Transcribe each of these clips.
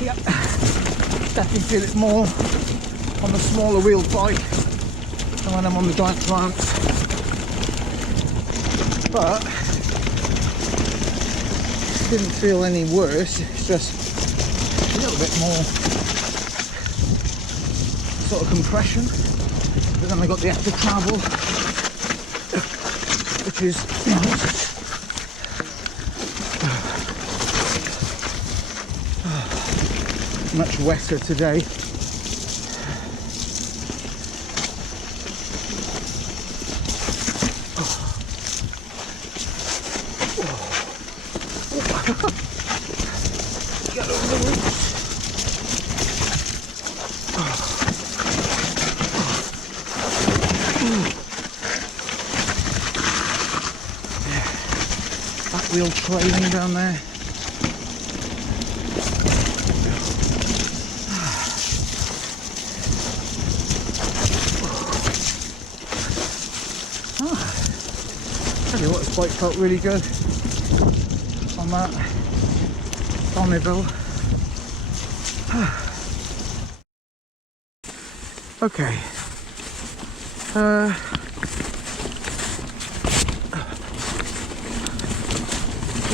Yep, definitely feel it more on the smaller wheeled bike than when I'm on the giant plants, but didn't feel any worse. It's just a little bit more sort of compression, but then I got the extra travel, which is nice. Much wetter today. Get over the roots. Back wheel trailing down there. Tell you what, this bike felt really good on that Bonneyville. Okay.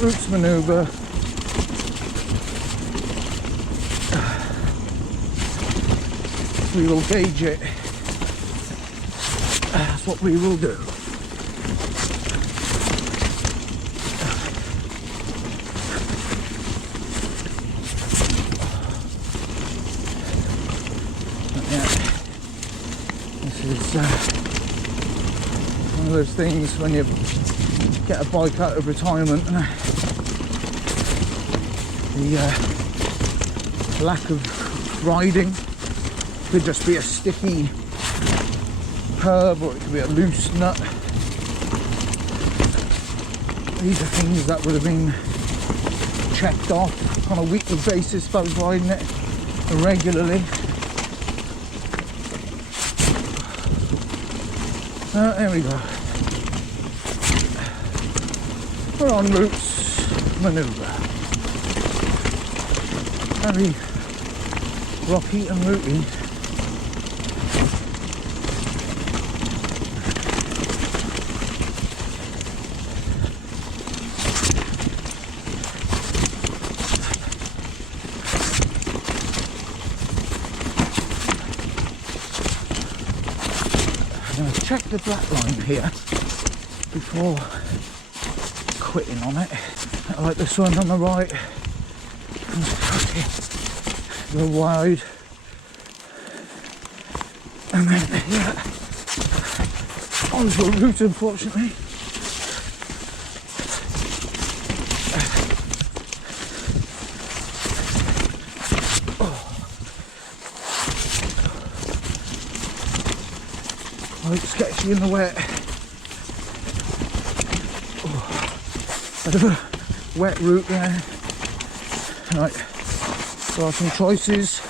Roots manoeuvre. We will gauge it. That's what we will do. This is one of those things when you get a bike out of retirement and the lack of riding could just be a sticky curb or it could be a loose nut. These are things that would have been checked off on a weekly basis if I was riding it regularly. There we go. We're on Roots Manouvre. Very rocky and rooty. Check the black line here before quitting on it. I like this one on the right. Go wide. And then here onto a route, unfortunately. Quite sketchy in the wet. Bit of a wet route there. Right, so are some choices.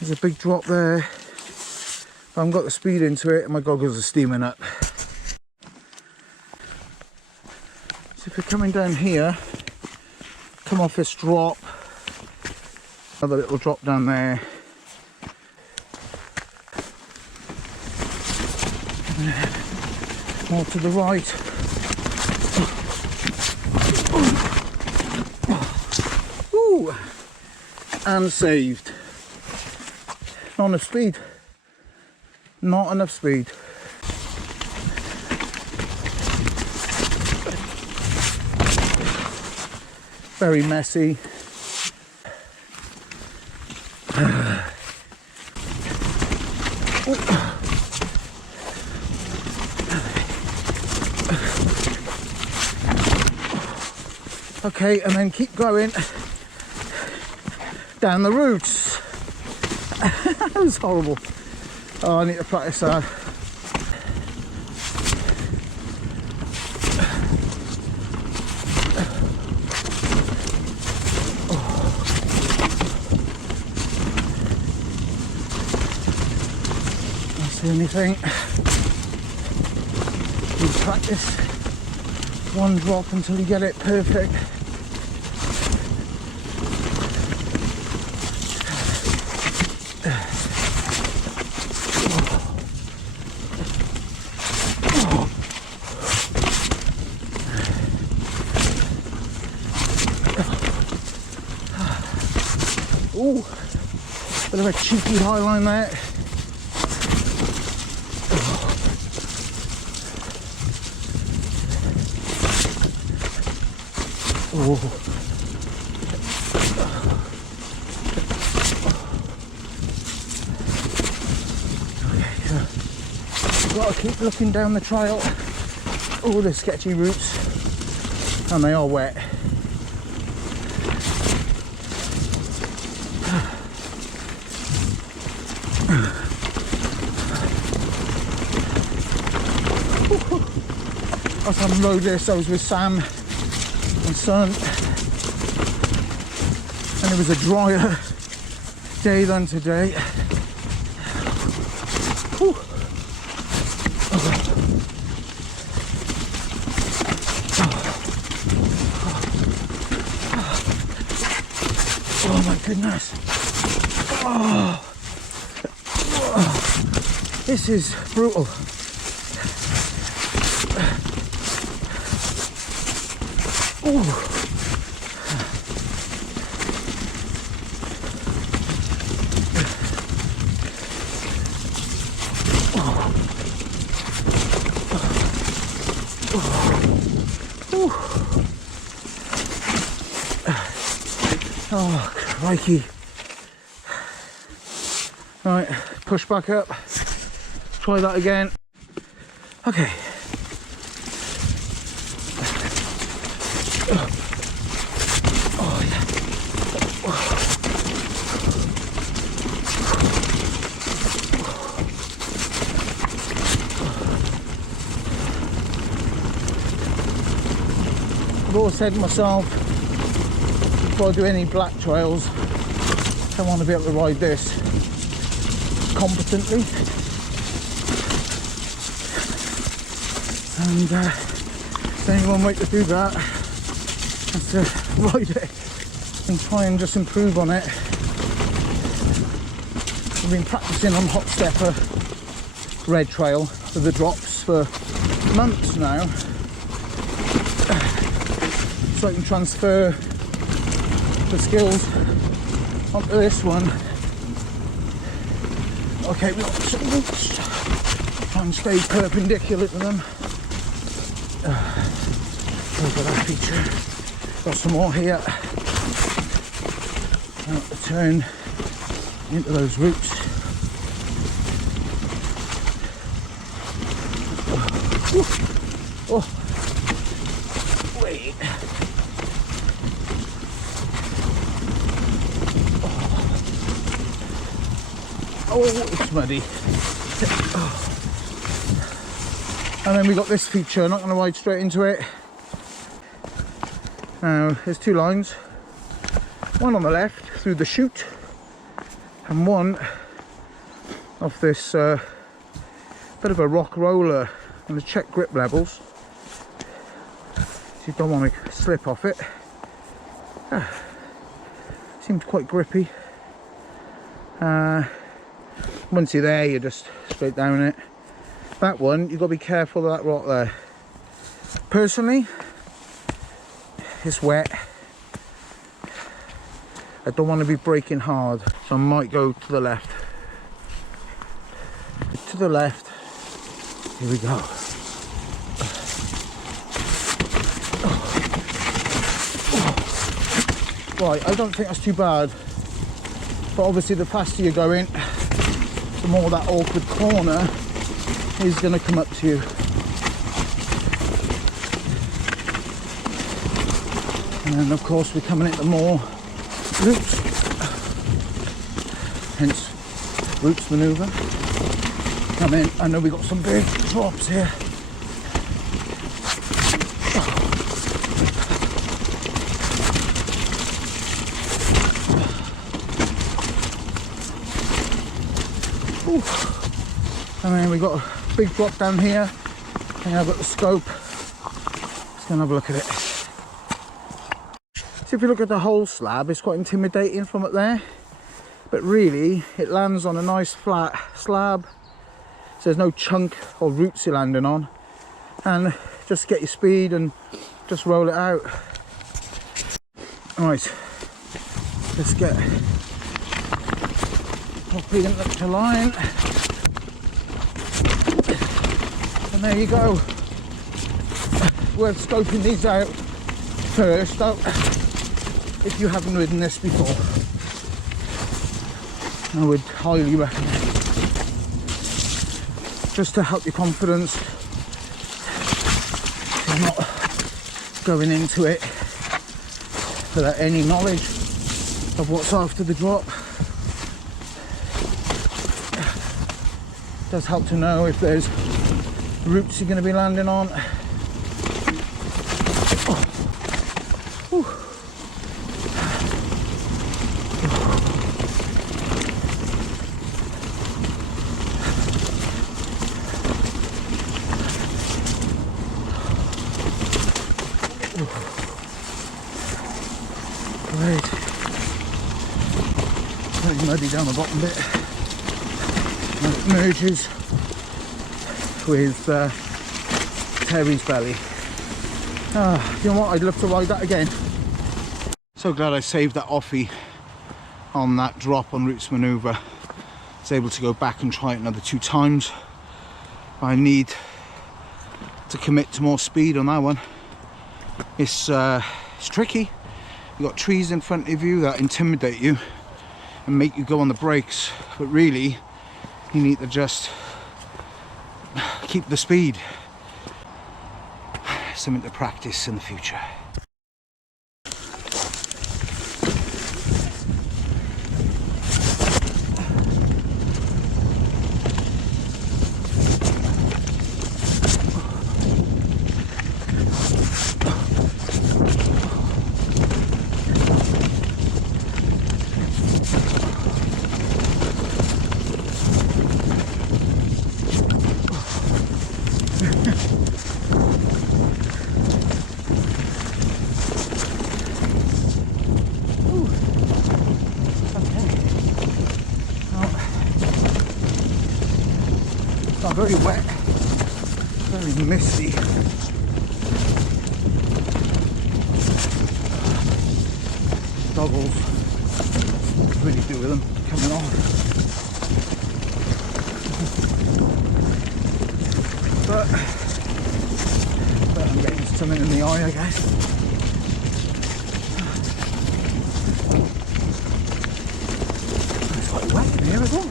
There's a big drop there. I haven't got the speed into it and my goggles are steaming up. So if you're coming down here, come off this drop, another little drop down there. More to the right. Ooh, and saved. Not enough speed. Not enough speed. Very messy. Okay, and then keep going down the routes. That was horrible. Oh, I need to practice that. Oh. anything. You practice one drop until you get it perfect. Ooh, bit of a cheeky high line there. Oh. Okay, so you've got to keep looking down the trail. All the sketchy routes, and they are wet. Last time I rode this, I was with Sam and son, and it was a drier day than today. Whew. Oh my goodness. Oh. This is brutal. Ooh. Oh, crikey. Right, push back up. Try that again. Okay. Oh, yeah. I've always said to myself, before I do any black trails, I want to be able to ride this competently. And there's only one way to do that, is to ride it and try and just improve on it. I've been practicing on Hot Stepper Red Trail with the drops for months now, so I can transfer the skills onto this one. Okay, we've got some roots. Try and stay perpendicular to them. Over that feature. Got some more here. Now to turn into those roots. Oh, wait. Oh, it's muddy. And then we got this feature. I'm not going to ride straight into it. Now, there's two lines. One on the left through the chute, and one off this bit of a rock roller. And to check grip levels, so you don't want to slip off it. Seems quite grippy. Once you're there, you're just straight down it. That one, you've got to be careful of that rock there. Personally, it's wet. I don't want to be braking hard, so I might go to the left. To the left. Here we go. Right, I don't think that's too bad. But obviously the faster you're going, the more that awkward corner is going to come up to you. And then of course we're coming into more roots. Hence roots manoeuvre. Come in. I know we've got some big drops here. And then we've got a big drop down here. And I've got the scope. Let's go and have a look at it. So if you look at the whole slab, it's quite intimidating from up there. But really, it lands on a nice flat slab. So there's no chunk or roots you're landing on. And just get your speed and just roll it out. Right, let's get properly into line. And there you go. Worth scoping these out first though, if you haven't ridden this before. I would highly recommend, just to help your confidence. You're not going into it without any knowledge of what's after the drop. It does help to know if there's roots you're going to be landing on. Great. Very muddy down the bottom bit. And it merges with Terry's belly. You know what, I'd love to ride that again. So glad I saved that offie on that drop on Roots Manouvre. I was able to go back and try it another 2 times. I need to commit to more speed on that one. It's tricky. You've got trees in front of you that intimidate you and make you go on the brakes, but really you need to just keep the speed. Something to practice in the future. Very wet, very misty. Goggles, what can really do with them coming off. But I'm getting something in the eye, I guess. It's quite wet in here as well.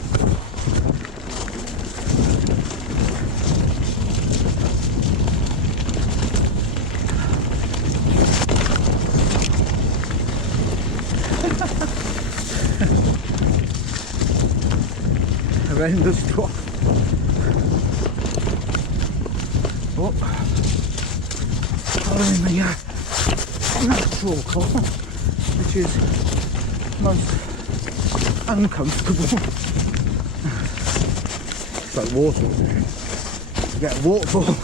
Horrendous drop. Oh, following the natural colour, which is most uncomfortable. It's like water. You get a waterfall.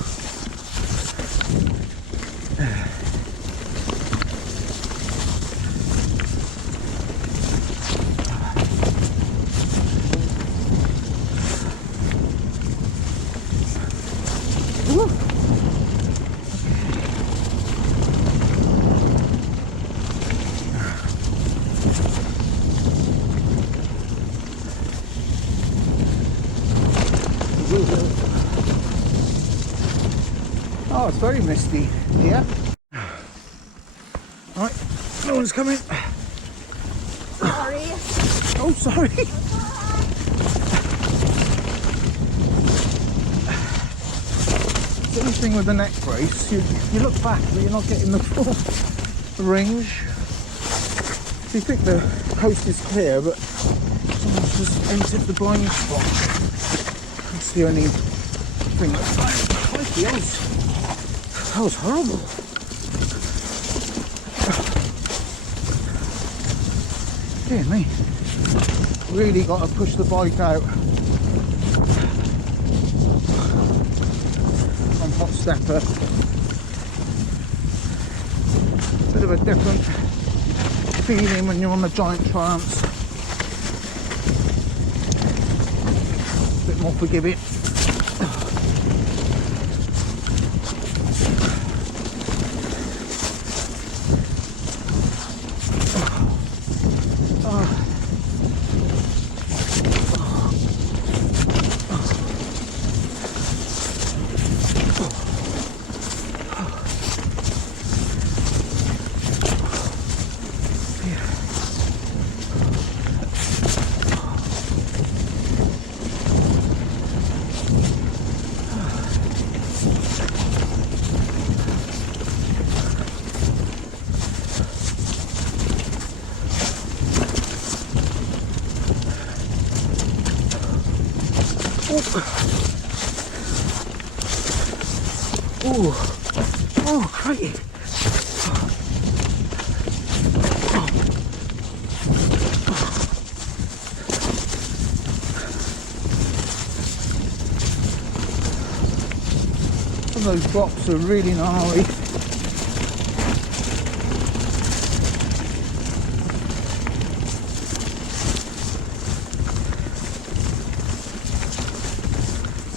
Oh, it's very misty here. Right, no one's coming. Sorry. Oh, sorry. The only thing with the neck brace, you look back but you're not getting the full range. You think the coast is clear, but someone's just entered the blind spot. That's the only thing that's like, that was horrible. Dear me. Really got to push the bike out. hot stepper. Bit of a different feeling when you're on the giant triumphs. A bit more forgiving. Oh, crikey. Some of those drops are really gnarly.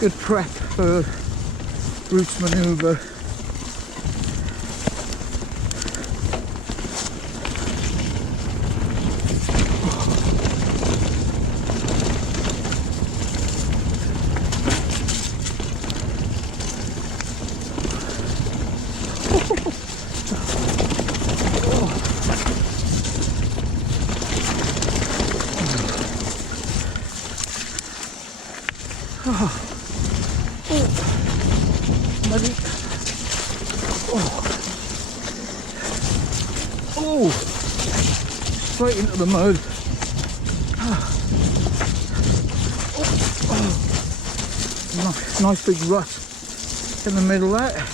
Good prep for Roots Manouvre. Muddy. Oh, straight into the mud. Nice big rut in the middle there.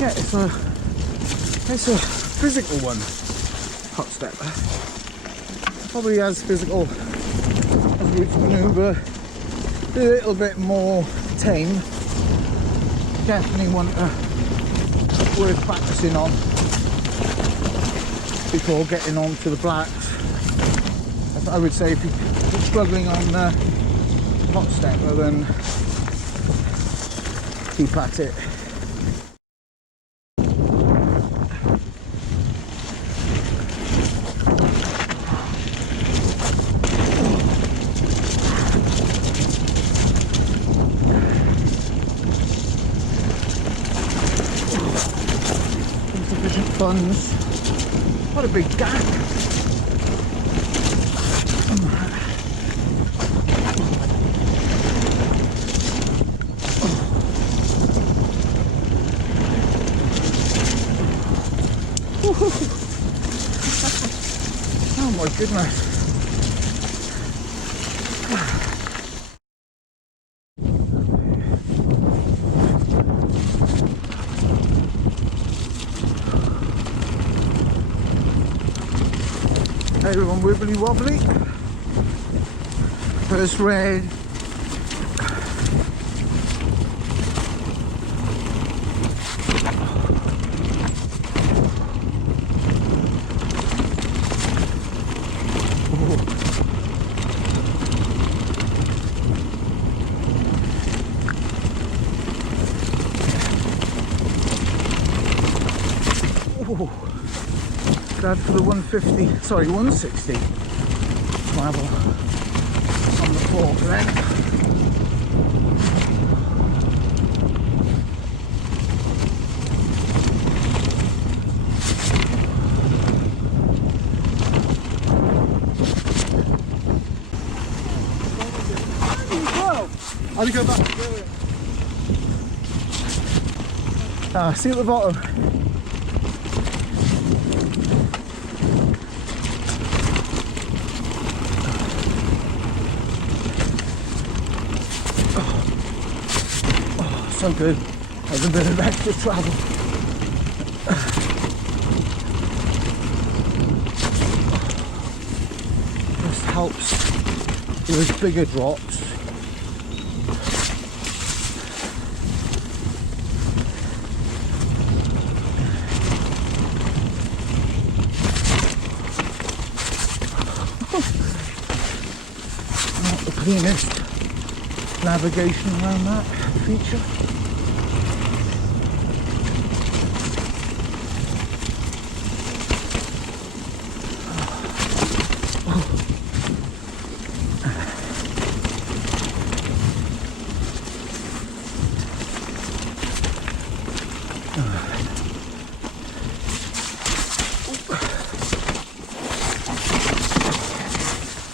Yeah, it's a physical one, hot stepper. Probably as physical as Roots Manouvre, a little bit more tame. Definitely one worth practicing on before getting on to the blacks. I would say if you're struggling on hot stepper, then keep at it. Insufficient funds. What a big gap. Oh my goodness. Everyone wibbly wobbly. First red. Glad for the 150, sorry 160 level on the fork then. How do you go back? See at the bottom. so good as a bit of extra travel. Just helps with bigger drops. Not the cleanest navigation around that feature.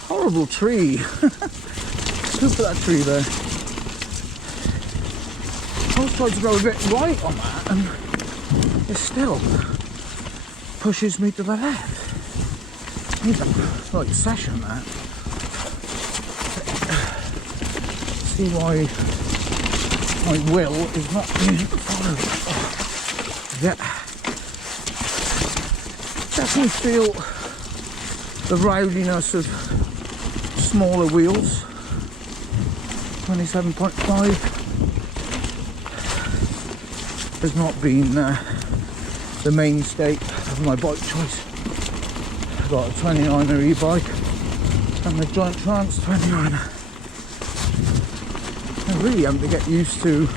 Horrible tree. Look at that tree there. I was trying to go a bit right on that and it still pushes me to the left. Needs a like session that. See why my will is not being followed. Yeah. Definitely feel the rowdiness of smaller wheels. 27.5 has not been the mainstay of my bike choice. I've got a 29er e-bike and the Giant Trance 29er. I really have to get used to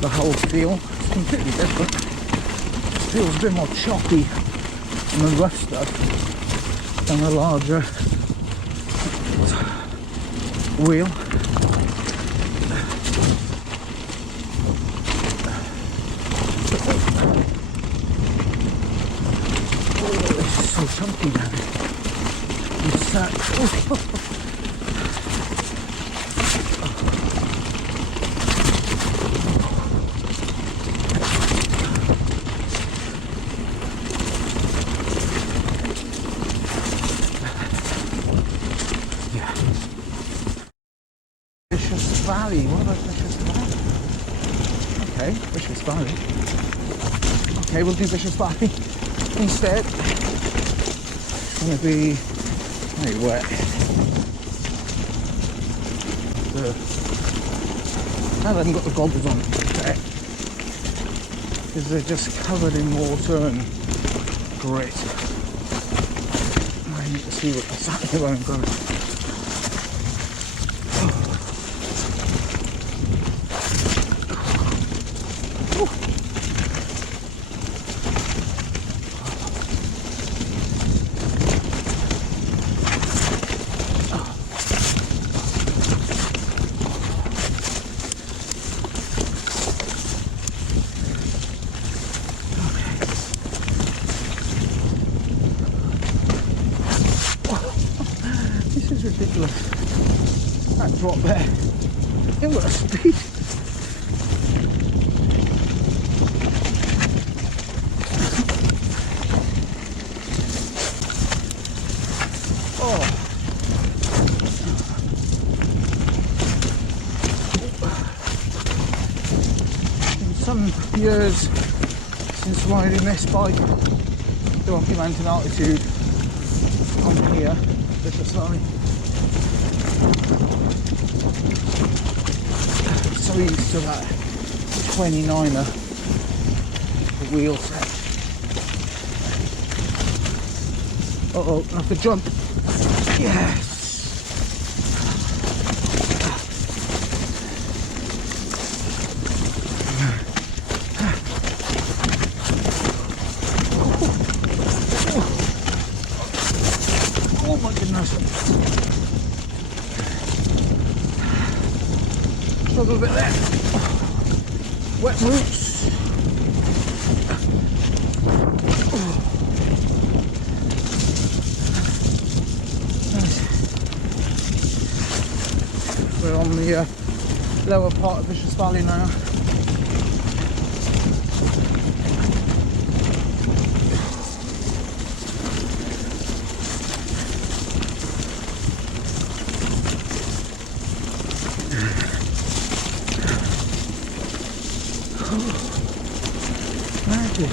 the whole feel. It's completely different. It feels a bit more choppy and the rough stuff than the larger wheel. Oh, this is so chunky now. It's that. Valley. What about Vicious Valley? Okay, Vicious Valley. Okay, we'll do Vicious Valley instead. It's going to be very wet. I haven't got the goggles on today because they're just covered in water and grit. I need to see what exactly where I'm going. Ridiculous. That drop there. Look at the speed. Oh. In some years since riding this bike, the Rocky Mountain altitude on here, Vicious Valley. So used to that 29er wheel set. Uh-oh, I have to jump. Yes! Oh my goodness. Struggle a bit there. Wet roots. We're on the lower part of Vicious Valley now. Magic.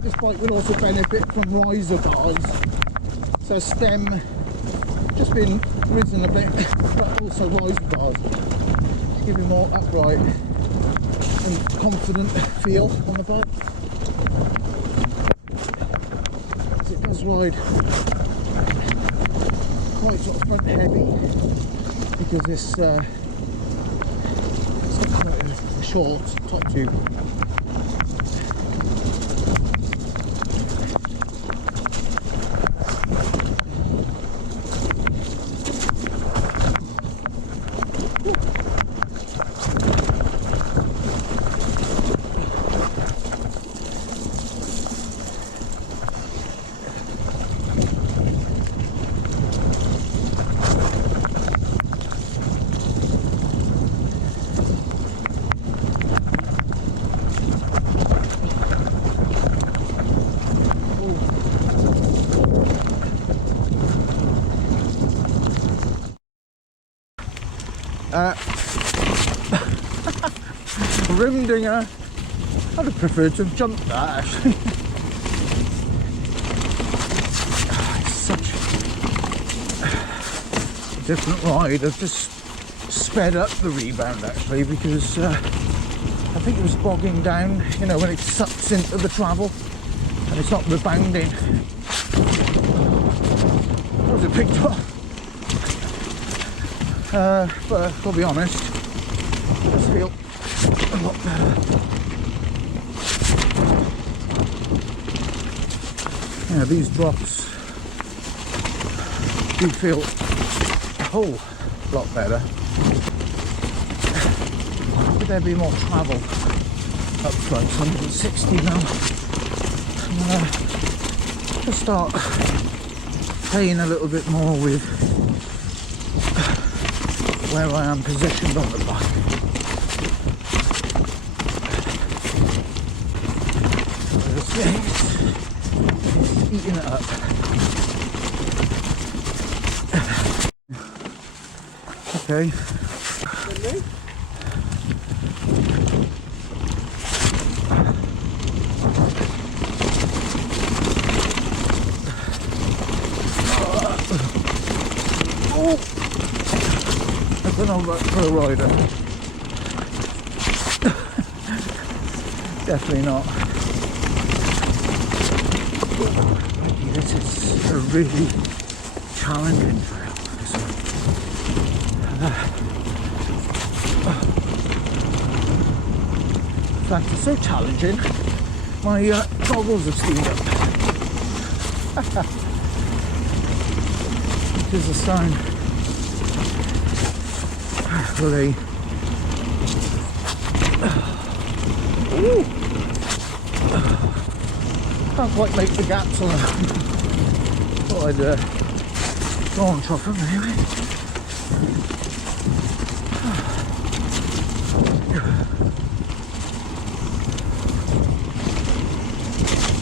This bike will also benefit from riser bars, so stem just been risen a bit, but also riser bars to give you more upright and confident feel on the bike. As it does ride quite sort of front heavy because it's got quite a short top tube. Rim dinger. I'd have preferred to have jumped that actually. It's such a different ride. I've just sped up the rebound actually because I think it was bogging down, you know, when it sucks into the travel and it's not rebounding. That was a picked up. But I'll be honest, I just feel a lot better. Yeah, these drops do feel a whole lot better. Could there be more travel up front? 160 now. I'm gonna just start playing a little bit more with where I am positioned on the bike. It's eating it up. Okay. Oh. I don't know about pro rider. Definitely not. This is a really challenging trail. In fact, it's so challenging, my goggles have steamed up. It is a sign. Will they? Ooh. Can't quite make the gaps on it. Thought I'd go on top of them anyway.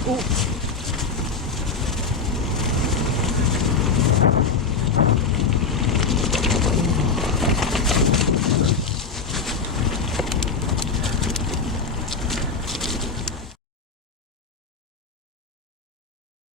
Oh.